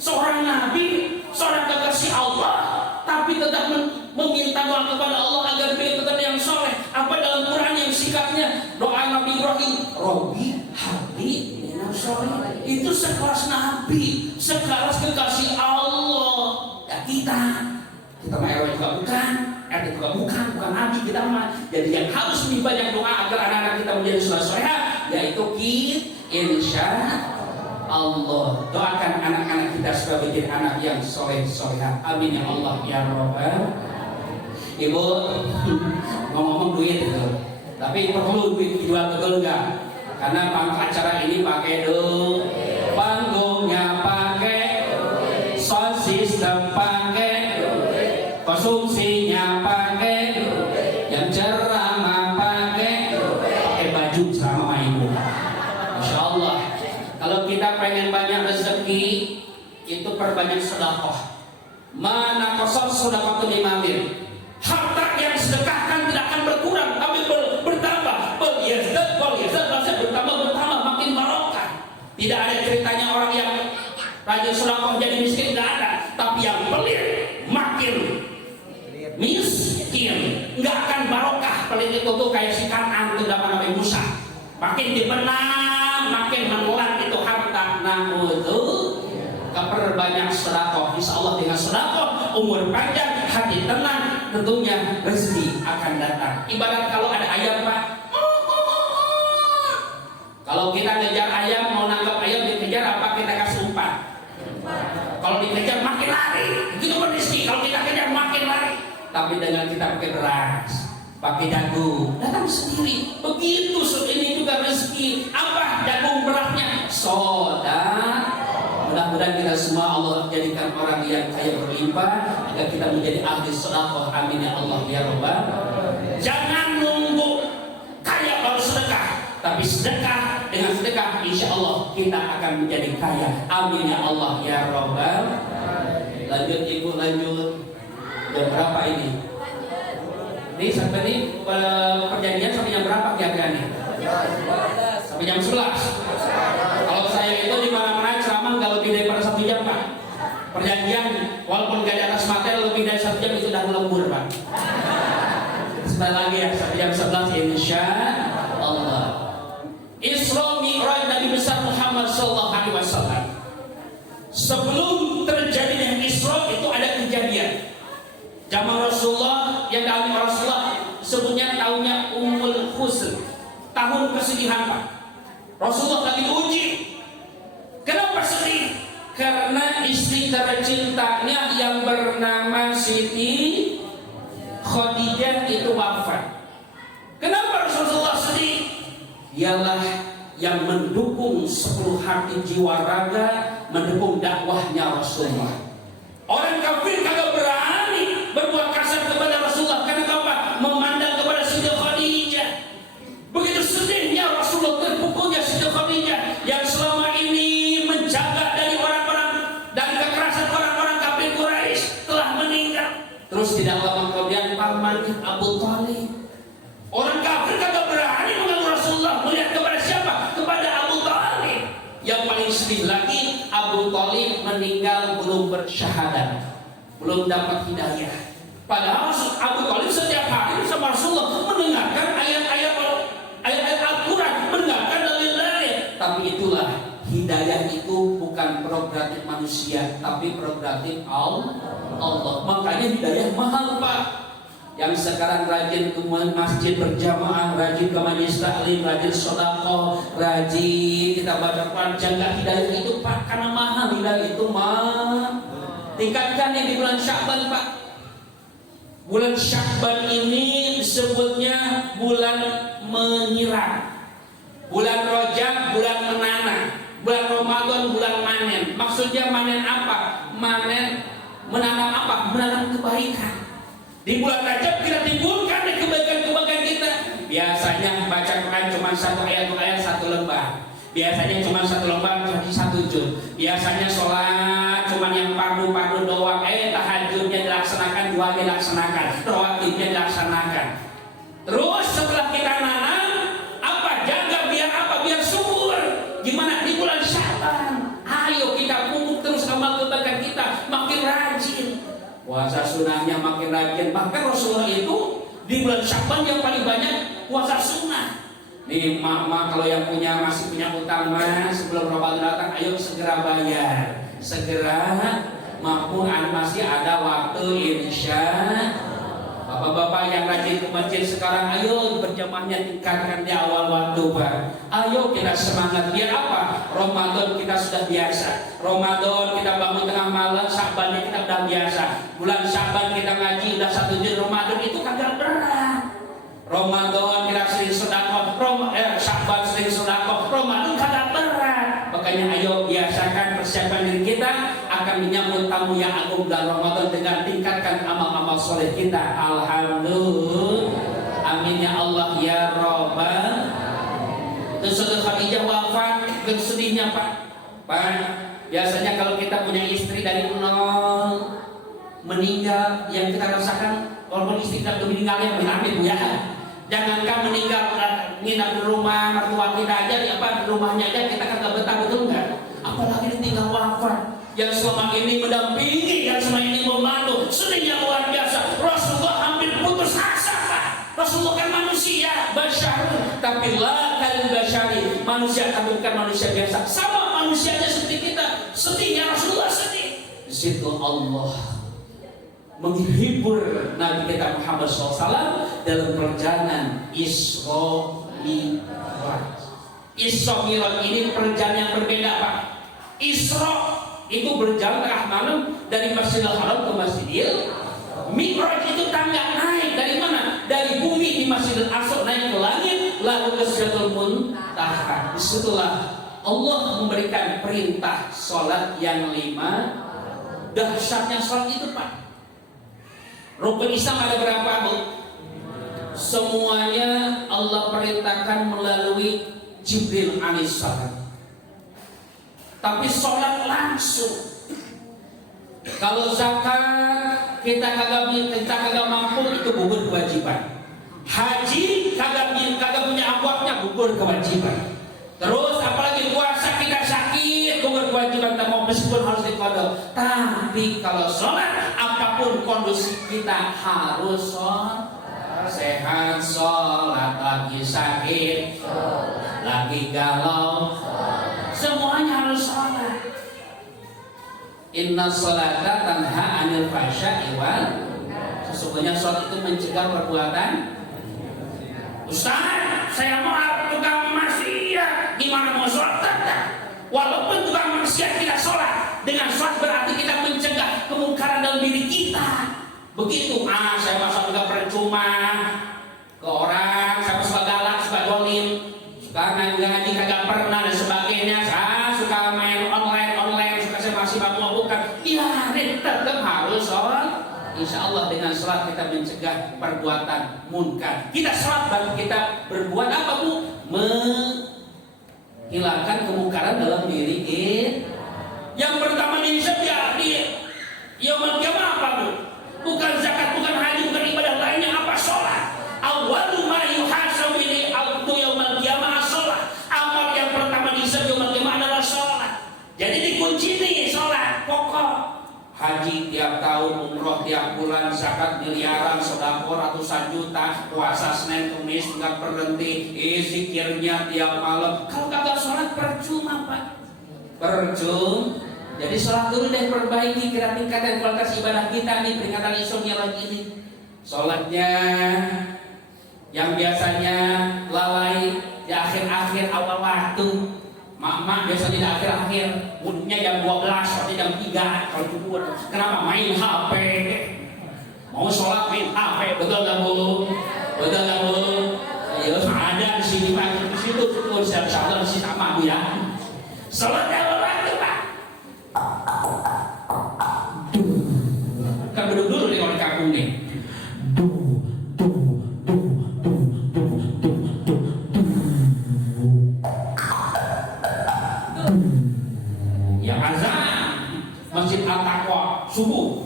seorang nabi, seorang kekasih Allah, tapi tetap meminta doa kepada Allah agar beliau tetap yang soleh. Apa dalam Quran yang sikapnya doa Nabi Ibrahim, Robbi habli minas soleh. Itu sekelas nabi, sekelas kekasih Allah. Ya kita mah RW juga bukan, RT juga bukan nabi kita mah. Jadi yang harus lebih banyak doa agar anak-anak kita menjadi soleh, yaitu insya Allah. Doakan anak-anak kita supaya menjadi anak yang soleh-solehah. Amin ya Allah ya Rabbal. Ibu ngomong duit itu, tapi perlu duit dijual betul enggak? Karena acara ini pakai panggungnya pakai sistem pakai konsumsinya pakai yang ceramah pakai baju sama ibu. Masya Allah. Kalau kita pengen banyak rezeki, itu perbanyak sedekah. Mana kosong sedekah mamir. Harta yang sedekahkan tidak akan berkurang, tapi bertambah. Bertambah, makin barokah. Tidak ada ceritanya orang yang rajin sedekah jadi miskin, tidak ada. Tapi yang pelit makin miskin, nggak akan barokah. Pelit itu tuh kayak si Kan'an itu dapat Nabi Musa. Makin dibenam, makin menelan itu harta. Itu keperbanyak sedekah. Insya Allah dengan sedekah umur panjang, hati tenang, tentunya rezeki akan datang. Ibarat kalau ada ayam, Pak, kalau kita ngejar ayam, mau nangkap ayam, dikejar apa? Kita kasih umpan. Kalau dikejar makin lari, itu rezeki. Kalau kita kejar makin lari. Tapi dengan kita pakai beras, pakai jagung, datang sendiri. Begitu ini juga rezeki. Apa jagung berasnya? Soda. Mudah-mudahan kita semua Allah jadikan orang yang kaya berlimpah, agar kita menjadi ahli sedekah. Amin ya Allah ya Rabbal. Jangan nunggu kaya baru sedekah, tapi sedekah, dengan sedekah insya Allah kita akan menjadi kaya. Amin ya Allah ya Rabbal. Lanjut ibu, lanjut. Jam berapa ini? Ini sampai ini perjanjian sampai jam berapa kira-kira nih? Sampai jam 11. Kalau saya itu di mana-mana ceramah nggak lebih daripada 1 jam, Pak. Perjanjian walaupun nggak di atas materi lebih dari 1 jam itu udah lembur, Pak. Sebentar lagi ya, sampai jam 11 insya Allah. Isra Mi'raj Nabi besar Muhammad sallallahu alaihi wasallam. Sebelum terjadinya Isra itu ada kejadian. Zaman Rasulullah yang dialami Rasulullah sebutnya tahunnya Ummul Huzn, tahun kesedihan, Pak. Rasulullah lagi diuji. Kenapa sedih? Karena istri tercintanya yang bernama Siti Khadijah itu wafat. Kenapa Rasulullah sedih? Ialah yang mendukung sepenuh hati jiwa raga, mendukung dakwahnya Rasulullah. Orang kafir kagak berani berbuat kasar kepada Rasulullah. Kenapa? Memandang kepada Siti Khadijah. Begitu sedihnya Rasulullah terpukulnya Siti Khadijah yang selama ini menjaga dari orang-orang dan kekerasan orang-orang kafir Quraisy telah meninggal. Terus tidak lama kemudian pamannya Abu Thalib. Orang kafir kagak berani mengganggu Rasulullah. Melihat kepada siapa? Kepada Abu Thalib. Yang paling sedih lagi, Abu Thalib meninggal belum bersyahadat, belum dapat hidayah. Padahal Abu Thalib setiap hari sama Rasulullah mendengarkan ayat-ayat Al-Quran, mendengarkan dalil-dalil. Tapi itulah hidayah itu bukan prerogatif manusia, tapi prerogatif Allah. Makanya hidayah mahal, Pak. Yang sekarang rajin ke masjid berjamaah, rajin ke majelis taklim, rajin sedekah, rajin kita baca Quran, jaga hidayah itu, Pak, karena mahal. Hidayah itu mahal. Tingkatkan yang di bulan Sya'ban, Pak. Bulan Sya'ban ini disebutnya bulan menyiram. Bulan Rajab bulan menanam. Bulan Ramadan bulan manen. Maksudnya manen apa? Menanam apa? Menanam kebaikan. Di bulan Rajab kita timbulkan kebaikan-kebaikan kita. Biasanya baca Quran cuma satu ayat satu lembar. Biasanya cuma satu lembar satu juz. Biasanya sholat cuma yang fardu doang. Tahajudnya dilaksanakan, dua dilaksanakan, rawatibnya dilaksanakan. Terus setelah kita nanam, jaga biar biar subur. Gimana di bulan Sya'ban? Ayo kita pupuk terus amal kebaikan kita, makin rajin. Puasa sunnahnya makin rajin. Bahkan Rasulullah itu di bulan Sya'ban yang paling banyak puasa sunnah. Nih mak kalau yang masih punya utang sebelum Ramadan datang, ayo segera bayar, segera, maupun masih ada waktu insya. Bapak-bapak yang rajin ke masjid sekarang, ayo berjamaahnya tingkatkan di awal waktu, Pak. Ayo kita semangat. Biar apa? Ramadan kita sudah biasa. Ramadan kita bangun tengah malam, Sya'ban kita udah biasa. Bulan Sya'ban kita ngaji udah 1 juz. Ramadan itu kagak berat. Ramadan kita sering sedekah, Sya'ban sering sedekah, Ramadan kagak berat. Makanya ayo biasakan persiapan diri kita akan menyambut tamu yang agung dan Ramadan dengan tingkatkan amal-amal soleh kita. Alhamdulillah. Amin ya Allah ya Rabbal. Itu Saudara Khadijah wafat, sedihnya Pak. Biasanya kalau kita punya istri dari nol meninggal, yang kita rasakan walaupun istri kita meninggalnya benar Bu ya. Jangankan meninggal nginap di rumah mertua kita aja, di rumahnya aja kita kagak betah, betul nggak? Apalagi ditinggal wafat. Yang selama ini mendampingi, yang selama ini membantu, sedihnya luar biasa. Rasulullah hampir putus asa, Pak. Rasulullah kan manusia, basyar, tapi la kal basyari, manusia tapi bukan manusia biasa. Sama manusianya seperti kita. Sedihnya Rasulullah sedih. Di situ Allah menghibur Nabi kita Muhammad SAW dalam perjalanan Isra Mi'raj. Isra Mi'raj ini perjalanan yang berbeda, Pak. Isra itu berjalan tengah malam dari Masjidil Haram ke Masjidil. Mi'raj itu tangga naik dari mana? Dari bumi di Masjidil Aqsa naik ke langit lalu ke Sidratul Muntaha. Disitulah Allah memberikan perintah sholat yang 5. Dahsyatnya sholat itu, Pak. Rukun Islam ada berapa, Bu? Semuanya Allah perintahkan melalui Jibril alaihissalam. Tapi sholat langsung. Kalau zakat kita kagak mampu, itu gugur kewajiban. Haji kagak punya akwaknya, gugur kewajiban. Terus apalagi puasa kita sakit, gugur kewajiban, tak mau meskipun harus diqadha. Tapi kalau sholat, apapun kondisi kita harus sholat. Sehat sholat, lagi sakit sholat, lagi galau sholat. Semuanya harus sholat. Inna sholata tanha anil fahsya'i wal. Sesungguhnya sholat itu mencegah perbuatan. Ustaz, saya mau tukang maksiat, gimana mau sholat? Walaupun tukang maksiat tidak sholat, dengan sholat berarti kita mencegah kemungkaran dalam diri kita. Begitu, saya masa juga percuma ke orang, saya suka galak, suka dolim, suka ngaji kagak pernah dan sebagainya. Saya suka main online, suka saya masih mabuk-mabukan. Ya, tetap harus sholat. Insya Allah dengan sholat kita mencegah perbuatan munkar. Kita sholat baru kita berbuat apa, Bu? Menghilangkan kemungkaran dalam diri kita. Yang pertama dihisab di yaumul qiyamah apa, Bu? Bukan zakat, bukan haji, bukan ibadah lainnya, apa? Sholat. Awwalu ma yuhasabu bihi al-abdu yaumul qiyamah as-sholat. Amal yang pertama dihisab yaumul qiyamah adalah sholat. Jadi dikunci nih sholat pokok. haji tiap tahun, umroh tiap bulan, zakat miliaran, sedekah ratusan juta, puasa Senin Kamis nggak berhenti, zikirnya tiap malam. Kalau kagak sholat percuma Pak, percuma. Jadi sholat dulu deh, perbaiki kira tingkat dan kualitas ibadah kita nih peringatan Isra lagi ini. Sholatnya yang biasanya lalai di akhir-akhir awal waktu. Mak biasa di akhir-akhir, mudnya jam 12, waktu jam 3 kalau cukup. Kenapa? Main HP. Mau sholat main HP, betul nggak Bu? Betul nggak Bu? Ayo ada di sini Pak, di situ syukur siapa sih sama Bu ya. Sholat awal waktu Pak. Kan duduk dulu di orang kampung nih. Masjid Al-Taqwa subuh.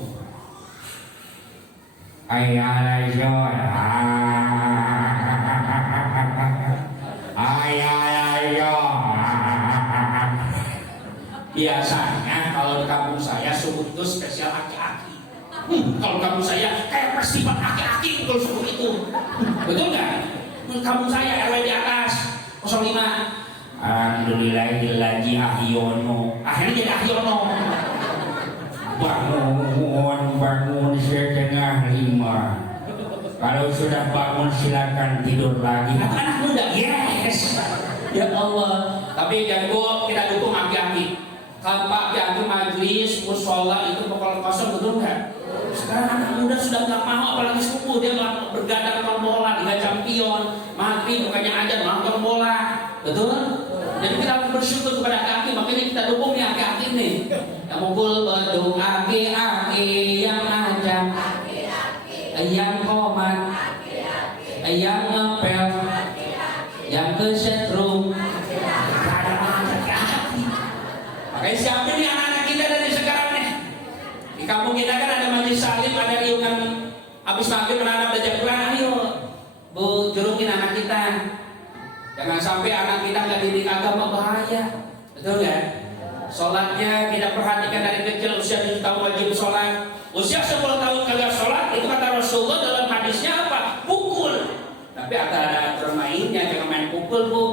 Biasanya kalau di kampung saya subuh itu spesial aki-aki. Kalau kampung saya kayak festival aki-aki kalau subuh itu. Betul nggak? Kampung saya RW di atas 05. Alhamdulillahilladzi ahyono. Akhirnya jadi ahyono. Bangun setengah 5. Kalau sudah bangun silakan tidur lagi. Anak muda, yes. Ya Allah. Tapi jago kita dukung aki-aki. Kalau Pak aki majlis musola itu pokoknya kosong, betul nggak? Sekarang anak muda sudah nggak mau, apalagi subuh dia bergadang nonton bola, Liga Champion, maghrib bukannya aja nonton bola, betul? Jadi kita harus bersyukur kepada aki, makanya kita dukung nih aki-aki nih. Yang mukul bedung aki-aki, yang ajak, yang komat, yang ngepel, yang kesetrum. Makanya siapin nih anak-anak kita dari sekarang nih. Di kampung kita kan ada majelis salim, ada riungan habis maghrib anak-anak belajar Quran. Ayo Bu, jurukin anak kita. Jangan sampai anak kita nggak didik agama, bahaya. Betul ya? Sholatnya kita perhatikan dari kecil, usia 7 tahun wajib sholat. Usia 10 tahun kagak sholat, itu kata Rasulullah dalam hadisnya apa? Pukul. Tapi ada aturan mainnya, jangan main pukul Bu.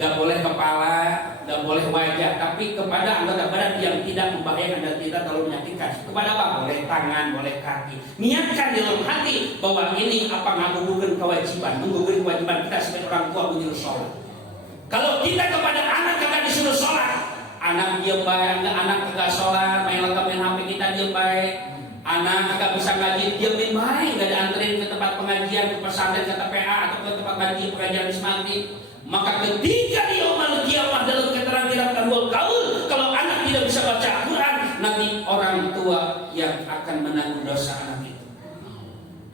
Gak boleh kepala, gak boleh wajah, tapi kepada anggota badan yang tidak membahayakan dan tidak terlalu menyakitkan. Kepada apa? Boleh tangan, boleh kaki. Niatkan di dalam hati bahwa ini apa menggugurkan kewajiban kita sebagai orang tua menyuruh sholat. Kalau kita kepada anak kagak disuruh sholat, anak dia baik, anak kagak sholat, main HP kita dia baik. Anak kagak bisa ngaji, dia baik, gak dianterin ke tempat pengajian, ke pesantren, ke TPA atau ke tempat ngaji pengajian maghrib. Maka ketika di yaumul qiyamah dalam keterangan dua kaul, kalau anak tidak bisa baca Al-Quran, nanti orang tua yang akan menanggung dosa anak itu.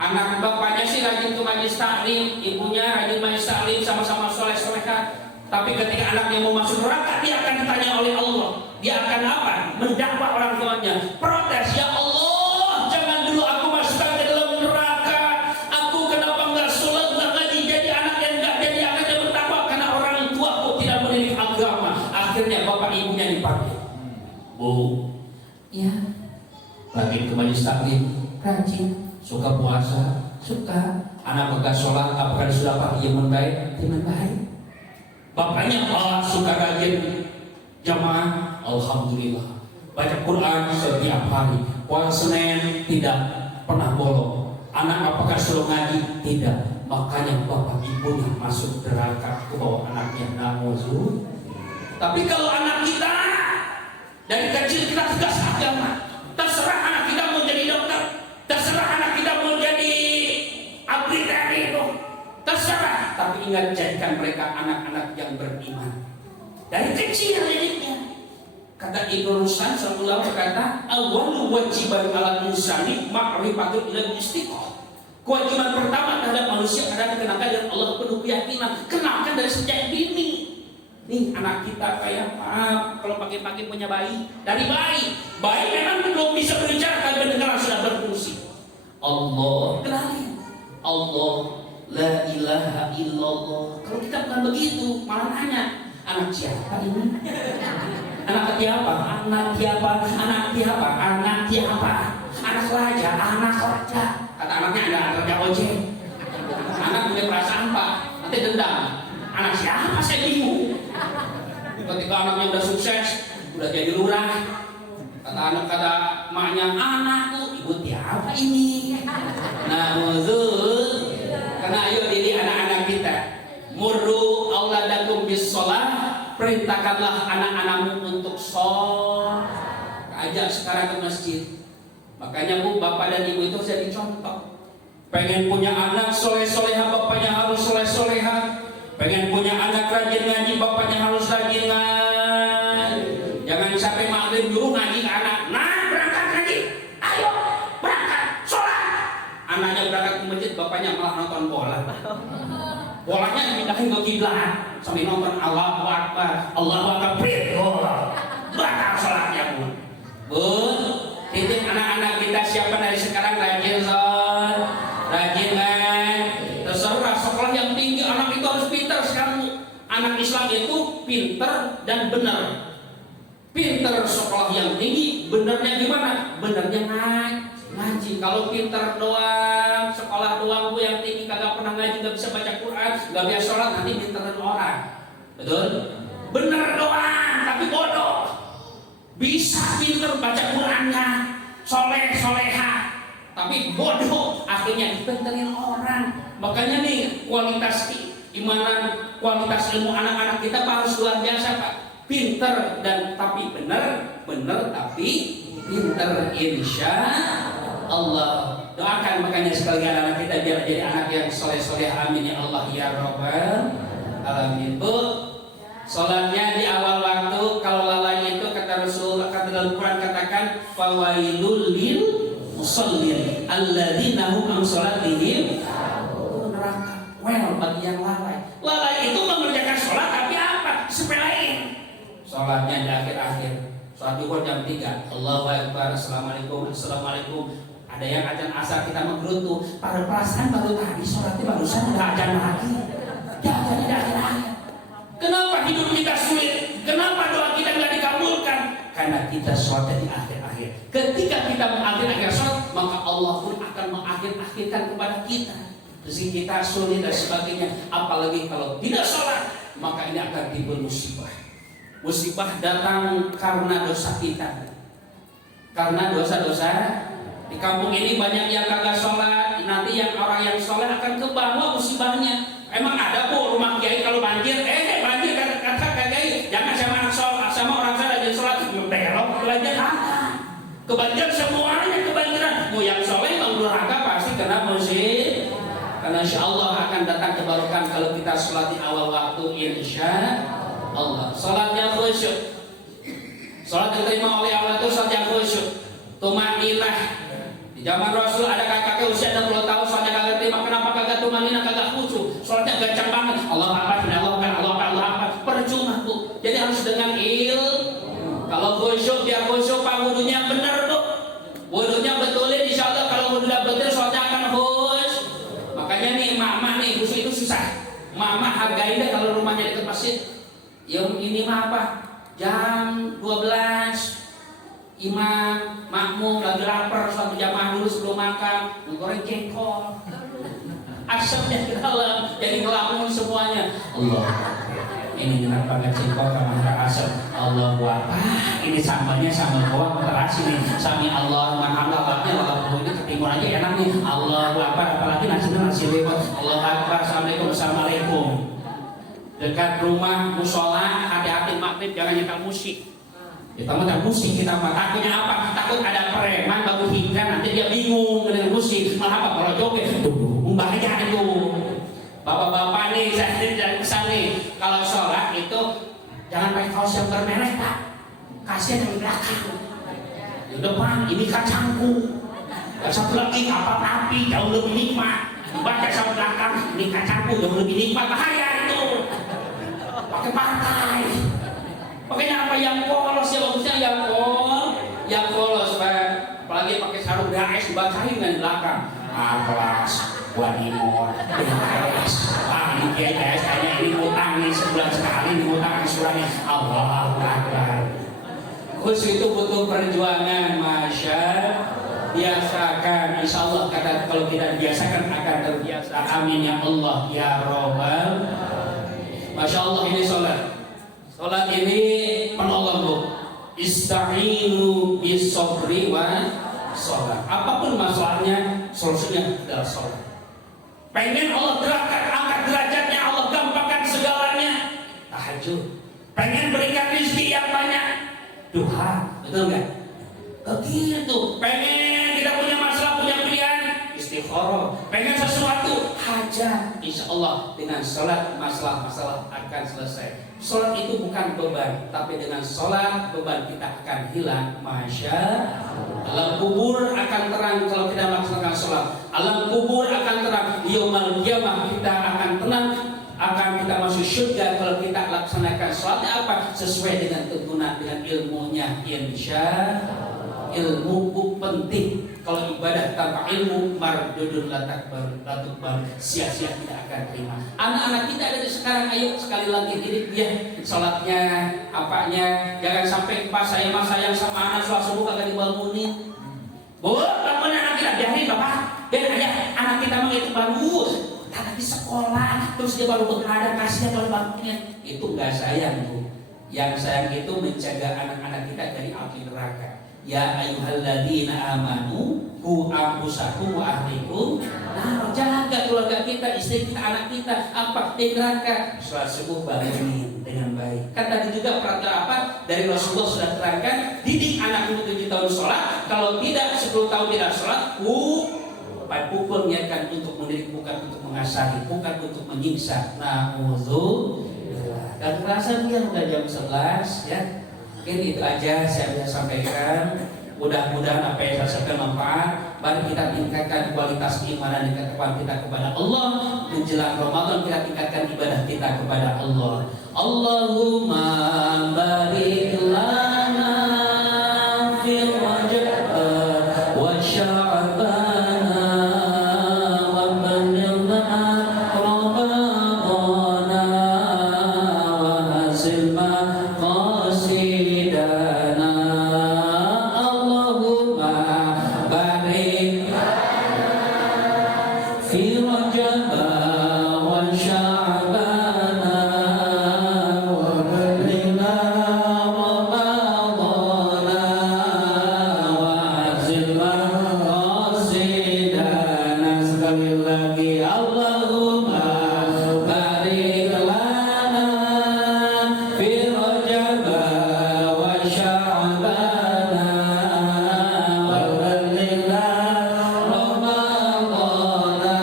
Anak bapaknya sih rajin ke majelis taklim, ibunya rajin majelis taklim, sama-sama soleh-solehah. Tapi ketika anaknya mau masuk neraka, dia akan ditanya oleh Allah. Dia akan apa? Mendakwa orang tuanya, protes, ya Allah, jangan dulu aku masukkan ke dalam neraka. Aku kenapa nggak sholat, nggak ngaji, jadi anak yang nggak jadi anak yang bertakwa karena orang tua aku tidak mendidik agama. Akhirnya bapak ibunya dipanggil. Bu, ya, lagi ke majelis taklim, rajin, suka puasa, suka. Anak enggak sholat, apakah sudah Pak iman baik? Iman baik. Bapaknya suka rajin jamaah, alhamdulillah. Baca Quran setiap hari. Puasa Senin tidak pernah bolong. Anak apakah suruh ngaji? Tidak. Makanya bapak ibunya masuk neraka ke bawah anaknya. Namuzu. Tapi kalau anak kita dari kecil kita tegas agama, terserah anak kita mau jadi dokter, terserah anak kita mau jadi abdi itu, terserah. Tapi ingat, jadikan mereka anak-anak yang beriman dari kecil didiknya. Kata Ibnu Ruslan sallallahu berkata, awwalu wajiban ala insani ma'rifatul ilal istiqomah. Kewajiban pertama terhadap manusia adalah dikenakan dengan Allah penuh keyakinan. Kenalkan dari sejak dini. Nih anak kita kayak maaf kalau pagi-pagi punya bayi, dari bayi memang belum bisa berbicara, tapi pendengaran sudah berfungsi. Allah, kenalin Allah, la ilaha illallah. Kalau kita bukan begitu, malah nanya, anak siapa ini? Anak siapa? Anak siapa? Anak siapa? Anak anak siapa? Anak raja, anak raja. Kata anaknya ada anak raja ojek. Anak punya perasaan Pak, nanti dendam. Anak siapa saya bingung. Ketika anaknya udah sukses, udah jadi lurah, kata anak kata maknya anakku ibu siapa ini? Nah muzul, karena ayo didik anak-anak kita. Murru auladakum bis sholat, perintahkanlah anak-anakmu untuk sholat. Ajak sekarang ke masjid. Makanya Bu, bapak dan ibu itu jadi contoh. Pengen punya anak soleh-soleha, bapaknya harus soleh-soleha. Pengen punya anak rajin ngaji, bapaknya harus rajin ngaji. Jangan sampai maghrib dulu ngaji ke anak. Nah, berangkat ngaji. Ayo, berangkat sholat. Anaknya berangkat ke masjid, bapaknya malah nonton bola. Bolanya dipindahin ke kiblat sambil nonton Allahu Akbar, Allahu Akbar, batal sholatnya Bu. Bu, titip anak-anak kita siapa dari sekarang rajin sholat, rajin kan. Terserah sekolah yang tinggi anak itu harus pintar. Sekarang anak Islam itu pintar dan benar. Pintar sekolah yang tinggi, benarnya gimana? Benarnya ngaji. Kalau pintar doang, sekolah doang Bu yang tinggi kagak pernah ngaji, nggak bisa baca Quran, nggak bisa sholat, nanti pintaran orang. Betul? Bener doang, tapi bodoh. Bisa pintar baca Qurannya, soleh soleha, tapi bodoh, akhirnya dipinterin orang. Makanya nih kualitas imanan, kualitas ilmu anak-anak kita harus luar biasa Pak. Pintar dan tapi benar tapi pintar, insya Allah. Doakan makanya sekalian anak kita biar jadi anak yang soleh-soleh, amin ya Allah ya Rabbal alamin. Bu, sholatnya di awal waktu, kalau lalai itu kata Rasul, kata dalam Quran katakan fawailul lil musallin alladzina hum an sholatihim neraka. Well, bagi yang lalai. Lalai itu mengerjakan sholat tapi apa? Sepelein. Sholatnya di akhir-akhir. Sholat zuhur jam 3. Allahu Akbar, Assalamualaikum, Assalamualaikum. Ada yang ajan asar kita menggerutu. Pada perasaan baru tadi sholatnya barusan udah ajan lagi. Jangan di akhir-akhir. Kenapa hidup kita sulit? Kenapa doa kita nggak dikabulkan? Karena kita sholatnya di akhir-akhir. Ketika kita mengakhir-akhir sholat, maka Allah pun akan mengakhir-akhirkan kepada kita. Rezeki kita sulit dan sebagainya. Apalagi kalau tidak sholat, maka ini akan timbul musibah. Musibah datang karena dosa kita. Karena dosa-dosa di kampung ini banyak yang kagak sholat. Nanti yang orang yang sholat akan kebawa musibahnya. Emang ada Bu rumah kiai kalau banjir, banjir kata kiai jangan sama anak sholat, sama orang sholat dan sholat belok belajar kebanjiran semuanya kebanjiran. Mau yang sholat bang durhaka pasti kena musib. Karena insya Allah akan datang kebarokan kalau kita sholat di awal waktu, insya Allah. Sholatnya khusyuk. Sholat diterima oleh Allah itu sholat yang khusyuk. Tumaninah. Di zaman Rasul ada kakaknya usia 60 tahun sholatnya kagak terima. Kenapa kagak tumaninah, kagak khusyuk? Sholatnya gancang banget. Allah Akbar, Allah Akbar. Percuma Bu. Jadi harus dengan Kalau khusyuk biar khusyuk Pak, wudunya benar Bu. Wudunya betulin insya Allah. Kalau wudunya betul sholatnya akan khusyuk. Makanya nih mak nih khusyuk itu susah. Mak hargain deh kalau rumahnya dekat masjid. Yang ini mah apa? Jam 12 imam makmum lagi lapar, suatu jamaah dulu sebelum makan menggoreng jengkol, asapnya ke dalam jadi ngelamun semuanya. Allah, ini kenapa nggak jengkol sama asap? Allah buat ini sambalnya sambal bawang terasi nih, sami Allah mahamdallatnya lalu ini ketimur aja enak nih. Allah Akbar, apalagi nasi lewat. Allah Akbar, assalamualaikum. Dekat rumah musola, hati-hati maghrib jangan nyetel musik. Kita mah musik, kita mah takutnya apa? Takut ada preman baru hingga nanti dia bingung dengan musik. Malah apa kalau joget? Bahaya itu. Bapak-bapak nih, saya tidak bisa nih. Kalau sholat itu jangan pakai kaos yang bermerek Pak. Kasih yang di belakang. Di depan ini kacangku. Yang satu lagi apa rapi jauh lebih nikmat. Baca sama belakang ini kacangku jauh lebih nikmat. Bahaya itu. Pakai pantai. Pakainya apa yang polos ya, bagusnya yang polos Pak. Apalagi pakai sarung DHS dibacain kan di belakang. Kelas Wadimor DHS. Ini DHS kayaknya ini ngutang nih sebulan sekali ngutang asuransi. Allah Akbar. Khusus itu butuh perjuangan, Masya biasakan. Insya Allah kata kalau tidak biasakan akan terbiasa. Amin ya Allah ya Rabbal. Masya Allah ini sholat. Sholat ini penolong bu. Ista'inu bisobri wa sholat. Apapun masalahnya, solusinya adalah sholat. Pengen Allah angkat derajatnya, Allah gampangkan segalanya, tahajud. Pengen berikan rezeki yang banyak, duha, betul nggak? Begitu. Pengen kita punya masalah, punya pilihan, istikharah. Pengen sesuatu, hajat. Insya Allah dengan sholat masalah-masalah akan selesai. Sholat itu bukan beban, tapi dengan sholat beban kita akan hilang. Masya Allah. Alam kubur akan terang kalau kita melaksanakan sholat. Alam kubur akan terang. Yaumul qiyamah kita akan tenang, akan kita masuk surga kalau kita laksanakan sholatnya apa? Sesuai dengan kegunaan, dengan ilmunya. Insya Allah. Ilmu penting. Kalau ibadah tanpa ilmu, mardudun latakbar, sia-sia tidak akan terima. Anak-anak kita dari sekarang, ayo sekali lagi didik dia sholatnya, apanya. Jangan sampai pas saya sayang sama anak sholat subuh kagak dibangunin. Bu, bangunin anak kita, biarin bapak, biarin aja. Anak kita mah itu bagus. Karena di sekolah, terus dia baru beradab, kasih dia baru bangunin. Itu nggak sayang bu. Yang sayang itu menjaga anak-anak kita dari api neraka. Ya ayyuhalladzina amanu qu anfusakum wa ahlikum. Nah, jaga keluarga kita, istri kita, anak kita, apa di neraka. Sholat subuh bangunin dengan baik. Kan tadi juga peraturan apa dari Rasulullah sudah terangkan, didik anak 7 tahun sholat. Kalau tidak 10 tahun tidak sholat, pukul niatkan untuk mendidik, bukan untuk mengasari, bukan untuk menyiksa. Na'udzubillah. Dan merasa dia udah jam 11 ya. Mungkin itu aja saya bisa sampaikan. Mudah-mudahan apa yang saya sampaikan manfaat. Mari kita tingkatkan kualitas keimanan dan ketakwaan kita kepada Allah. Menjelang Ramadan kita tingkatkan ibadah kita kepada Allah. Allahumma barik lana fi Rajab wa Sya'ban wa ballighna Ramadana wa hasilna qasidana. Allahumma barik fi Rajab wa Sya'ban wa ballighna Ramadana wa hasilna qasidana. Sekali lagi Allahumma barik lana fi Rajab wa Sya'ban wa ballighna Ramadana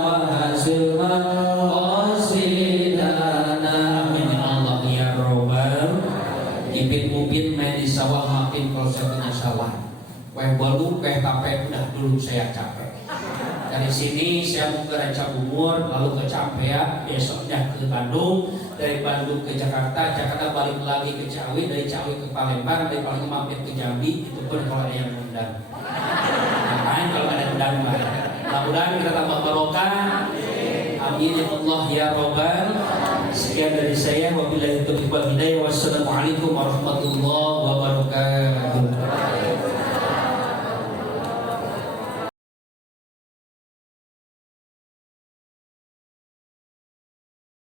wa hasilna qasidana. Amin ya Allah ya Rabbal. Ipin-upin main di sawah makin kalau saya punya sawah. Kue bolu, kue tape udah dulu saya capek. Dari sini saya mau ke Ranca Bungur, lalu ke Campea, besoknya ke Bandung, dari Bandung ke Jakarta, Jakarta balik lagi ke Ciawi, dari Ciawi ke Palembang, dari Palembang mampir ke Jambi. Itu pun kalau ada yang undang. Ngapain kalau ada undang mah? Mudah-mudahan kita tambah barokah. Amin ya Allah ya Rabbal. Sekian dari saya. Wabillahi taufiq wal hidayah. Wassalamualaikum warahmatullahi wabarakatuh.